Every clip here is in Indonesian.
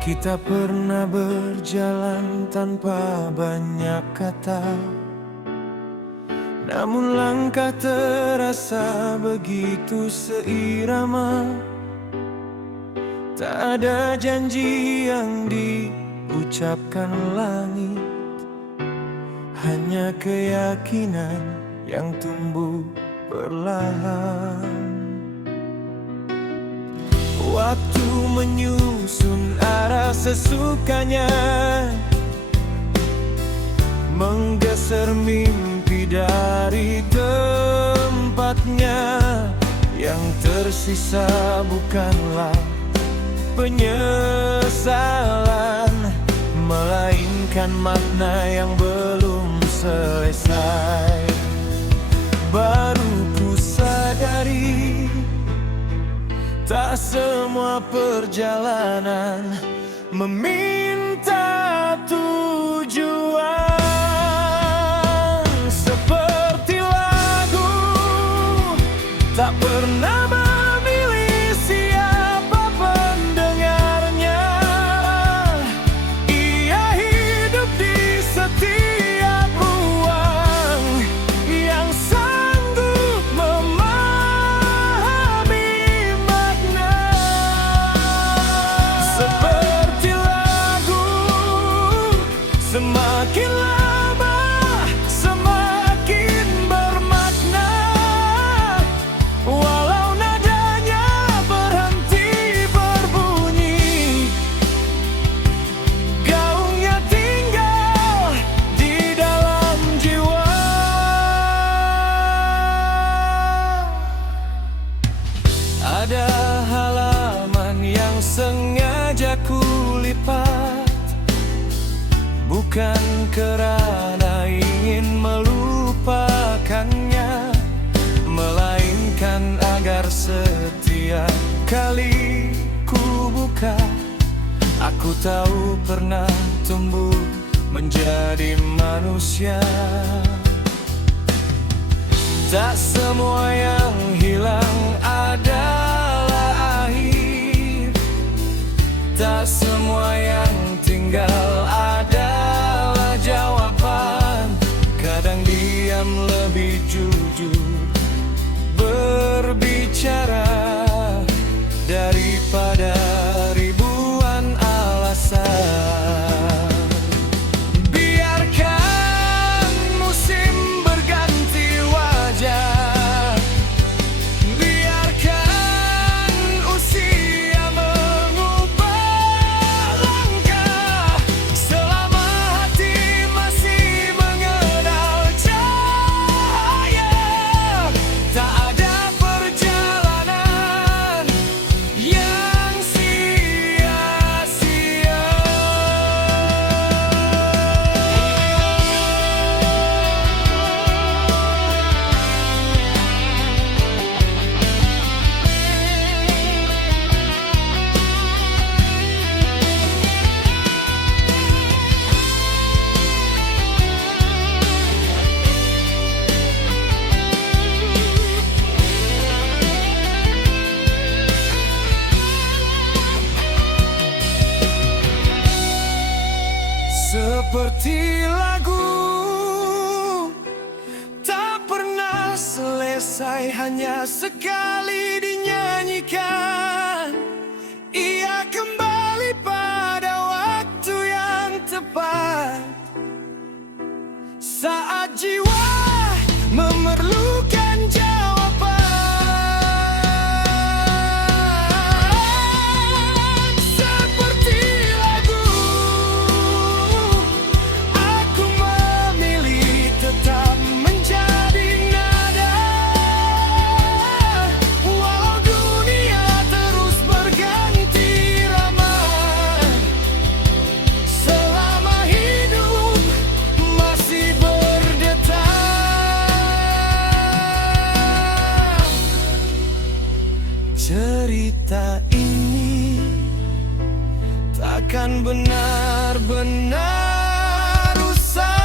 Kita pernah berjalan tanpa banyak kata, namun langkah terasa begitu seirama. Tak ada janji yang diucapkan langit, hanya keyakinan yang tumbuh perlahan. Waktu menyusun arah sesukanya, menggeser mimpi dari tempatnya. Yang tersisa bukanlah penyesalan, melainkan makna yang belum selesai. Baru ku sadari, tak semua perjalanan meminta tujuan. Seperti lagu tak pernah memilih siapa pendengarnya. Ia hidup di setiap ruang yang sanggup memahami makna. Seperti lagu, semakin lama semakin bermakna. Walau nadanya berhenti berbunyi, gaungnya tinggal di dalam jiwa. Ada halaman yang sengaja kulipat, bukan karena ingin melupakannya, melainkan agar setiap kali ku buka, aku tahu pernah tumbuh menjadi manusia. Tak semua yang hilang adalah akhir, tak semua yang tinggal adalah jawaban. Kadang diam lebih jujur berbicara daripada ribuan alasan. Biarkan musim berganti wajah, biarkan usia mengubah langkah. Selama hati masih mengenal cahaya, tak ada perjalanan yang sia-sia. Seperti lagu tak pernah selesai, hanya sekali dinyanyikan. Ia kembali pada waktu yang tepat, saat jiwa memerlukan jawaban. Seperti lagu, aku memilih tetap menjadi nada. Walau dunia terus berganti ramai, selama hidup masih berdetak. Cerita ini takkan benar-benar usai.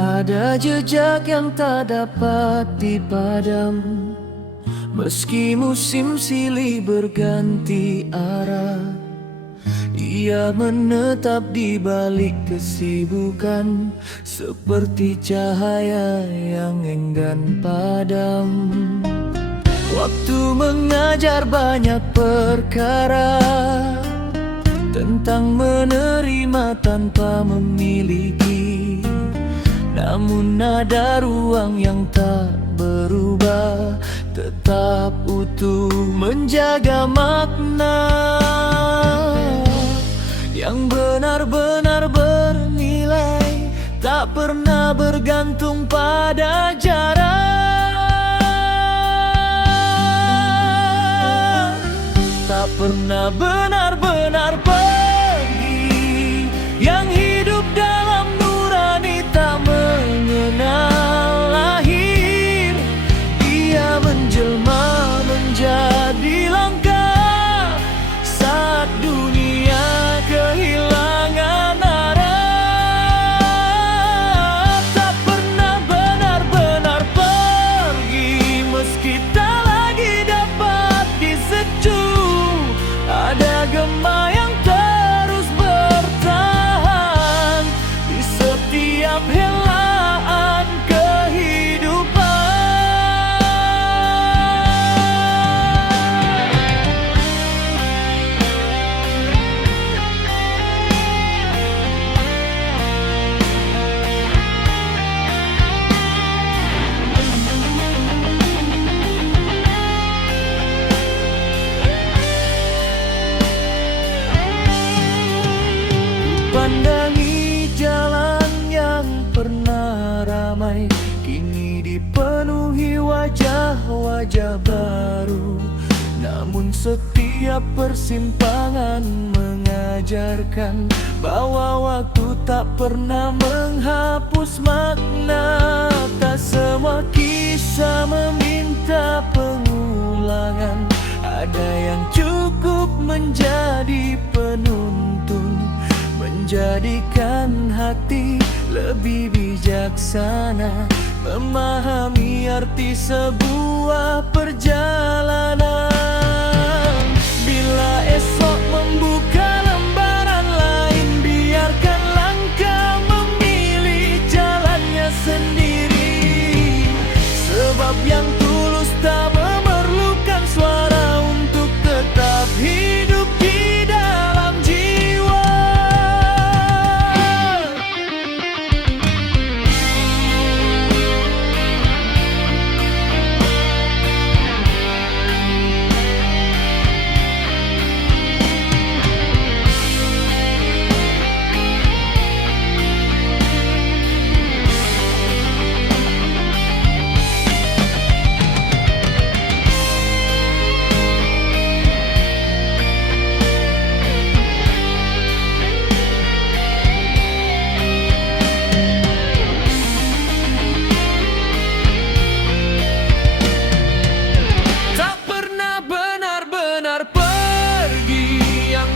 Ada jejak yang tak dapat dipadam, meski musim silih berganti arah. Ia menetap di balik kesibukan, seperti cahaya yang enggan padam. Waktu mengajar banyak perkara, tentang menerima tanpa memiliki. Namun ada ruang yang tak berubah, tetap utuh menjaga makna yang benar-benar bernilai, tak pernah bergantung pada jarak, tak pernah benar-benar pergi. Yang hidup dalam nurani tak mengenal akhir, ia menjelma menjadi langka saat dunia kehilangan arah. Tak pernah benar-benar pergi, meski tak lagi dapat disejuk. Ada gema yang terus bertahan di setiap helaan kehidupan. Pandangi jalan yang pernah ramai, kini dipenuhi wajah-wajah baru. Namun setiap persimpangan mengajarkan bahwa waktu tak pernah menghapus makna. Tak semua kisah meminta pengulangan, ada yang cukup menjadi penuntun, menjadikan hati lebih bijaksana, memahami arti sebuah perjalanan. Bila esok membuka lembaran lain, biarkan langkah memilih jalannya sendiri. Sebab yang tulus tak memerlukan suara untuk tetap hidup di dalam jiwa.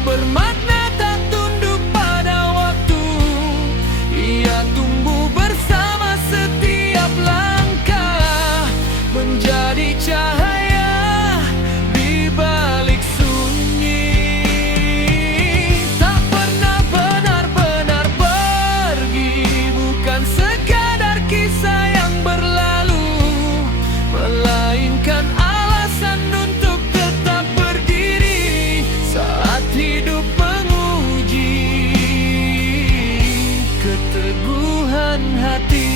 Bermakna tak tunduk pada waktu, ia tumbuh bersama setiap langkah, menjadi cahaya di balik sunyi. Tak pernah benar-benar pergi, bukan sekadar kisah yang berlalu, melainkan alasan untuk tetap berdiri saat hidup menguji keteguhan hati.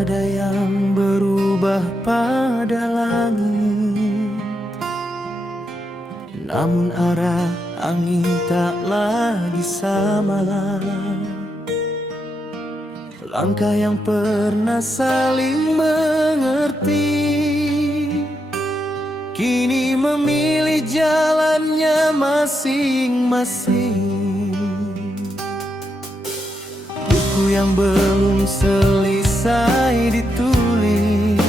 Ada yang berubah pada langit, namun arah angin tak lagi sama. Langkah yang pernah saling mengerti kini memilih jalannya masing-masing. Buku yang belum selesai ditulis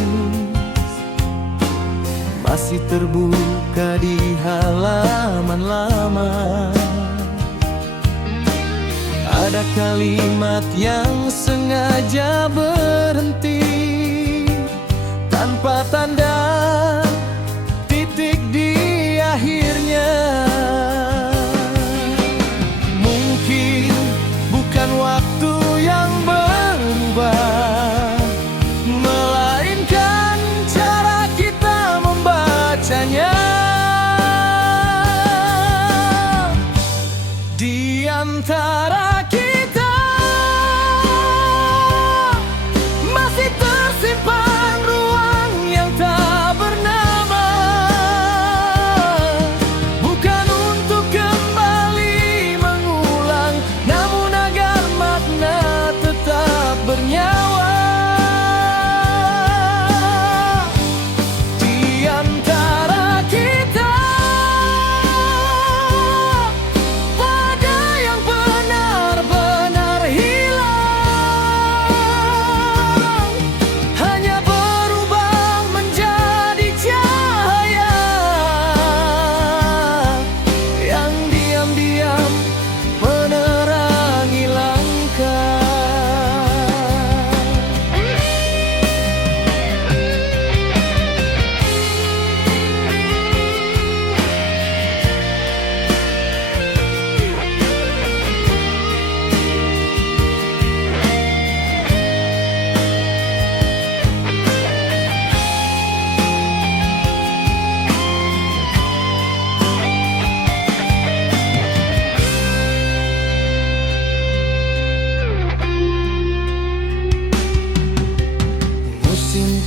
masih terbuka di halaman lama. Ada kalimat yang sengaja berhenti tanpa tanda titik di akhirnya. Mungkin bukan waktu yang berubah, melainkan cara kita membacanya. Di antara kita masih tersimpan ruang yang tak bernama, bukan untuk kembali mengulang, namun agar makna tetap bernyawa. Di antara kita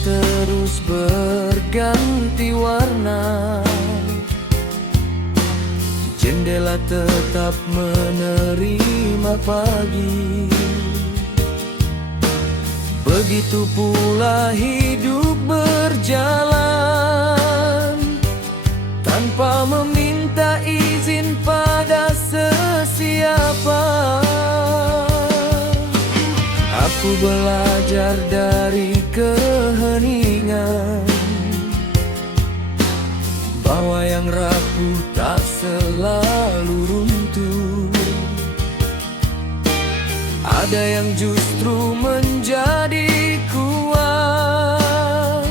terus berganti warna, jendela tetap menerima pagi. Begitu pula hidup berjalan tanpa meminta izin pada sesiapa. Aku belajar dari keheningan bahwa yang rapuh tak selalu runtuh. Ada yang justru menjadi kuat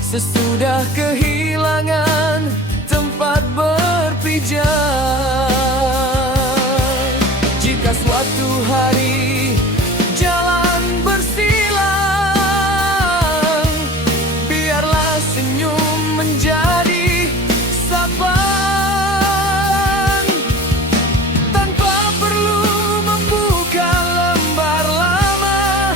sesudah kehilangan tempat berpijak. Jika suatu hari jalan bersilang, biarlah senyum menjadi sapaan, tanpa perlu membuka lembar lama,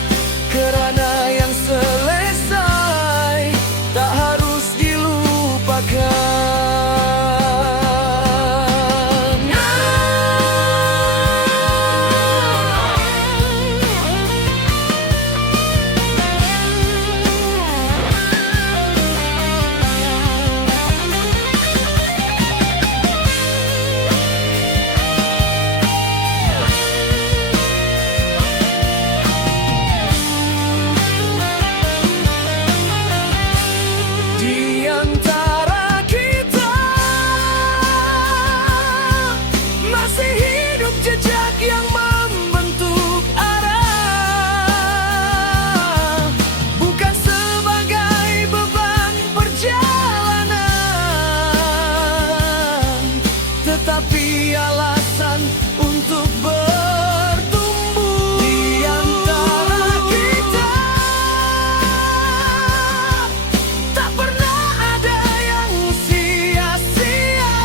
kerana yang selesai tak harus dilupakan. Tetapi alasan untuk bertumbuh. Di antara kita tak pernah ada yang sia-sia.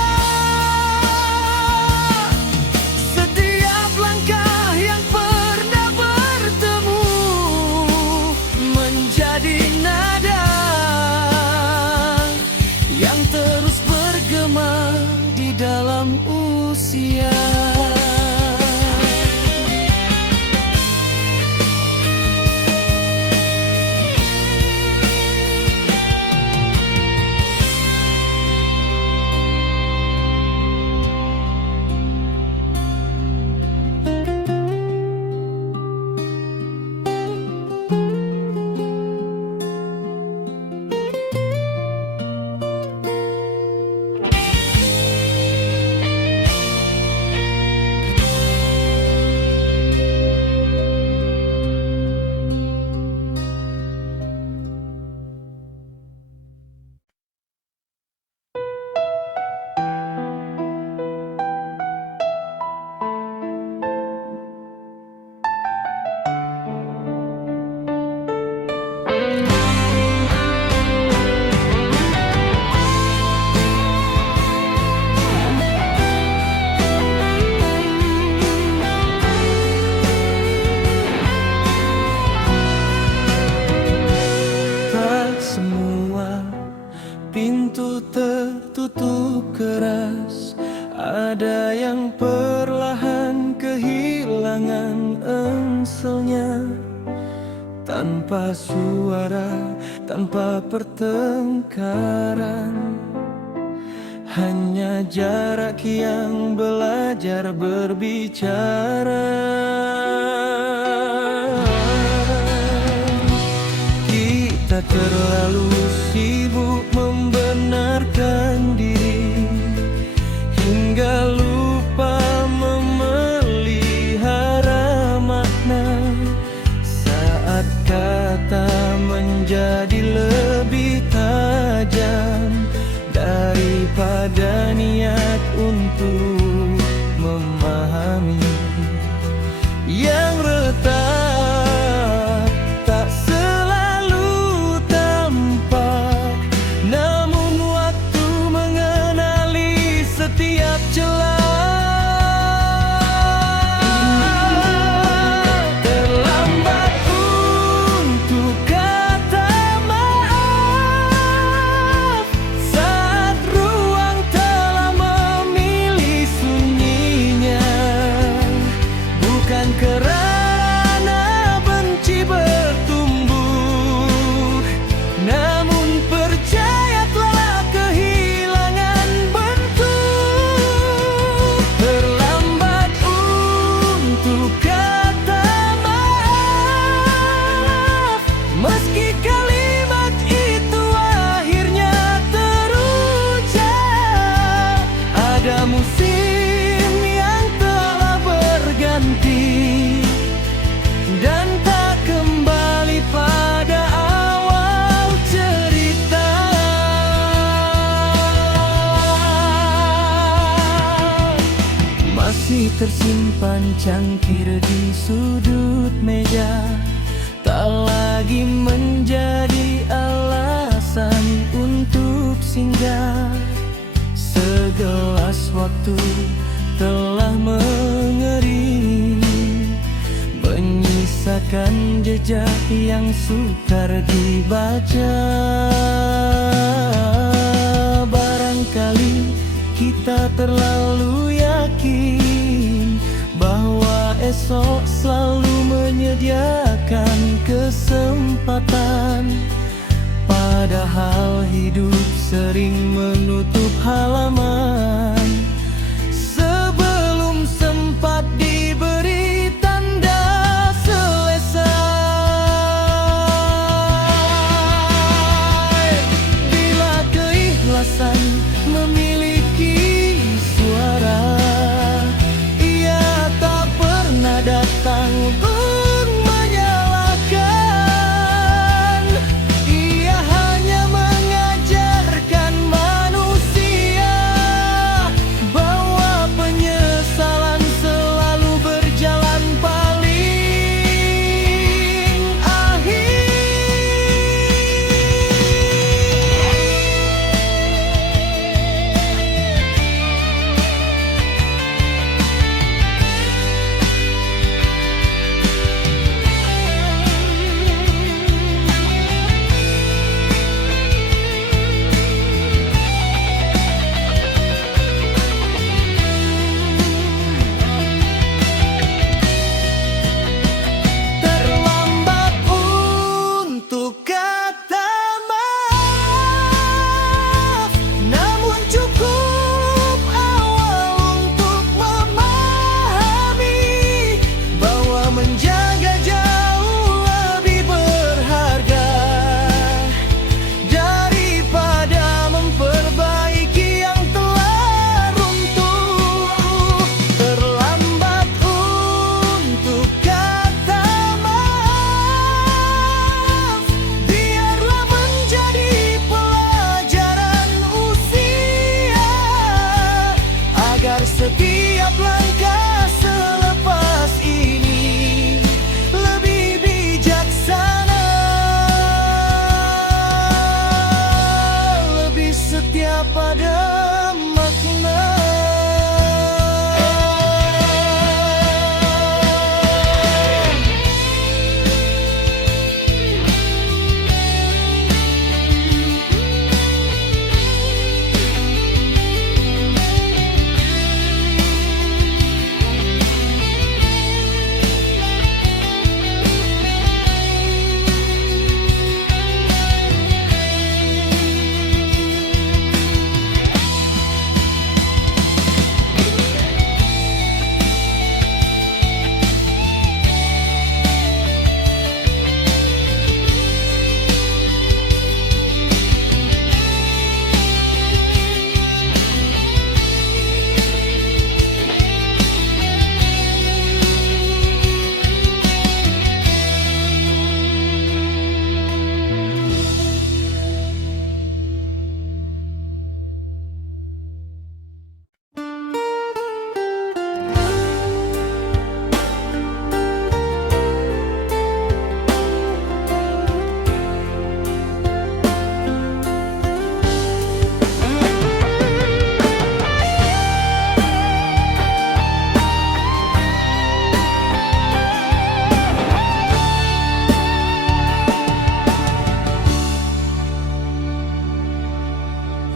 Setiap langkah yang pernah bertemu sia-sia. Pintu tertutup keras, ada yang perlahan kehilangan engselnya. Tanpa suara, tanpa pertengkaran, hanya jarak yang belajar berbicara. Kita terlalu sibuk membenarkan diri hingga lupa memelihara makna. Saat kata menjadi lebih tajam daripada niat untuk memahami, yang retak tak selalu tampak, namun waktu mengenali setiap celah. Terlambat untuk kata maaf saat ruang telah memilih sunyinya, bukan kerana benci bertumbuh, namun percaya telah kehilangan bentuk. Terlambat untuk kata maaf, meski kalimat itu akhirnya terucap. Ada musim yang telah berganti dan tak kembali pada awal cerita. Masih tersimpan cangkir di sudut meja, tak lagi menjadi alasan untuk singgah. Segelas waktu telah mengering, menyisakan jejak yang sukar dibaca. Barangkali kita terlalu yakin bahwa esok selalu menyediakan kesempatan, padahal hidup sering menutup halaman sebelum sempat diberi tanda selesai. Bila keikhlasan memiliki suara, ia tak pernah datang untuk menyalahkan. Ia hanya mengajarkan manusia setiap langkah selepas ini lebih bijaksana, lebih setia pada makna.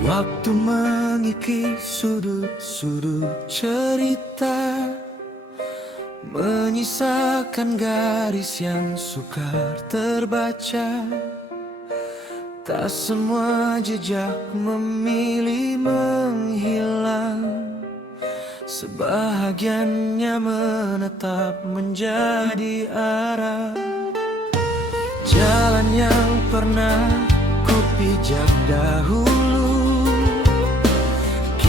Waktu mengikis sudut-sudut cerita, menyisakan garis yang sukar terbaca. Tak semua jejak memilih menghilang, sebahagiannya menetap menjadi arah. Jalan yang pernah kupijak dahulu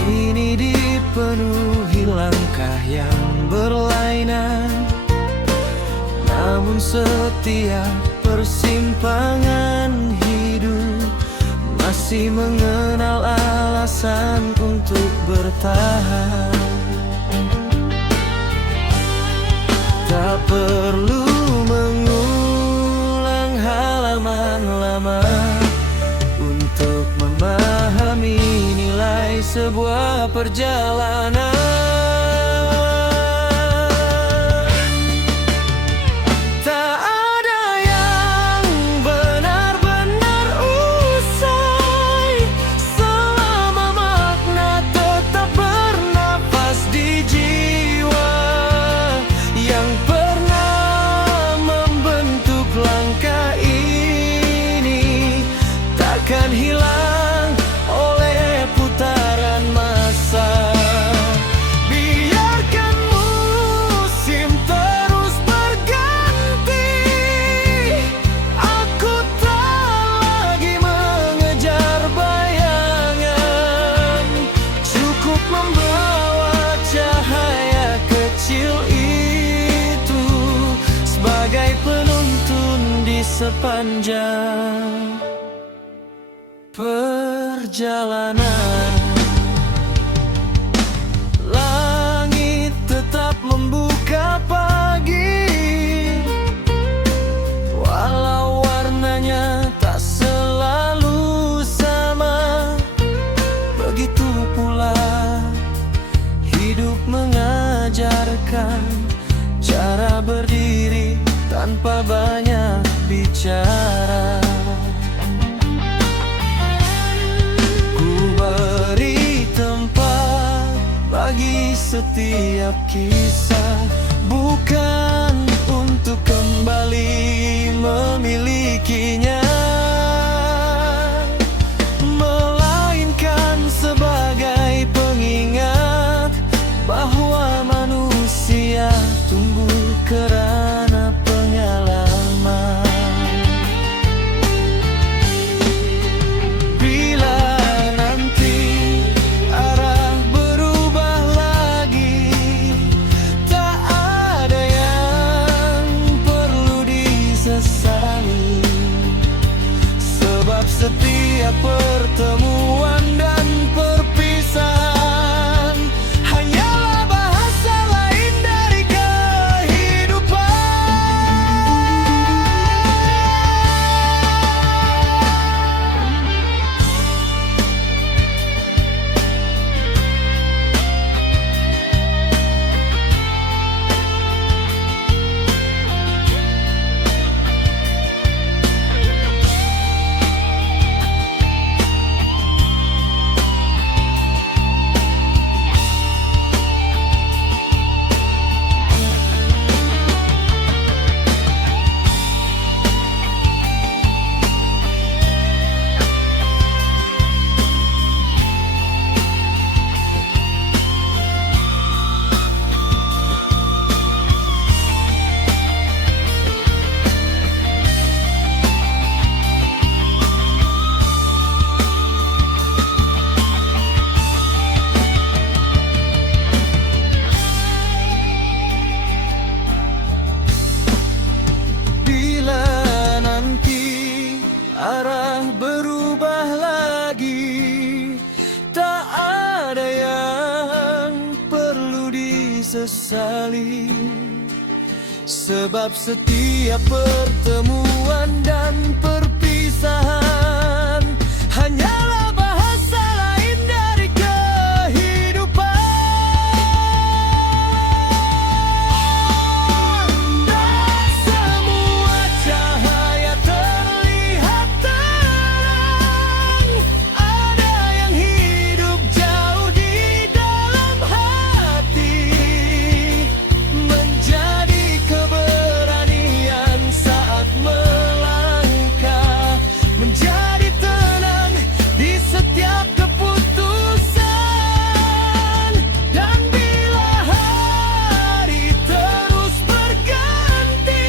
kini dipenuhi langkah yang berlainan. Namun setiap persimpangan hidup masih mengenal alasan untuk bertahan. Tak perlu mengulang halaman lama untuk memahami nilai sebuah perjalanan. Tak ada yang benar-benar usai selama makna tetap bernafas di jiwa yang pernah membentuk langkah ini. Takkan hilang oleh putaran masa. Biarkan musim terus berganti, aku tak lagi mengejar bayangan. Cukup membawa cahaya kecil itu sebagai penuntun di sepanjang perjalanan. Langit tetap membuka pagi, walau warnanya tak selalu sama. Begitu pula hidup mengajarkan cara berdiri tanpa banyak bicara. Beri tempat bagi setiap kisah, bukan untuk kembali memilikinya, melainkan sebagai pengingat bahwa manusia tumbuh karena pengalaman. Sesali sesali. Sebab setiap pertemuan dan perpisahan hanyalah bahasa lain dari kehidupan. Dan semua cahaya terlihat terang. Ada yang hidup jauh di dalam hati, menjadi keberanian saat melangkah, menjadi tenang di setiap keputusan. Dan bila hari terus berganti,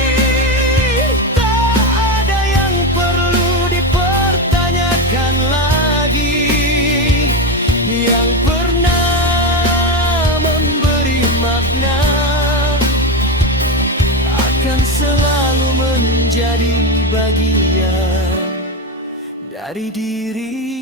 tak ada yang perlu dipertanyakan lagi. Yang pernah memberi makna akan selalu menjadi bagian dari diri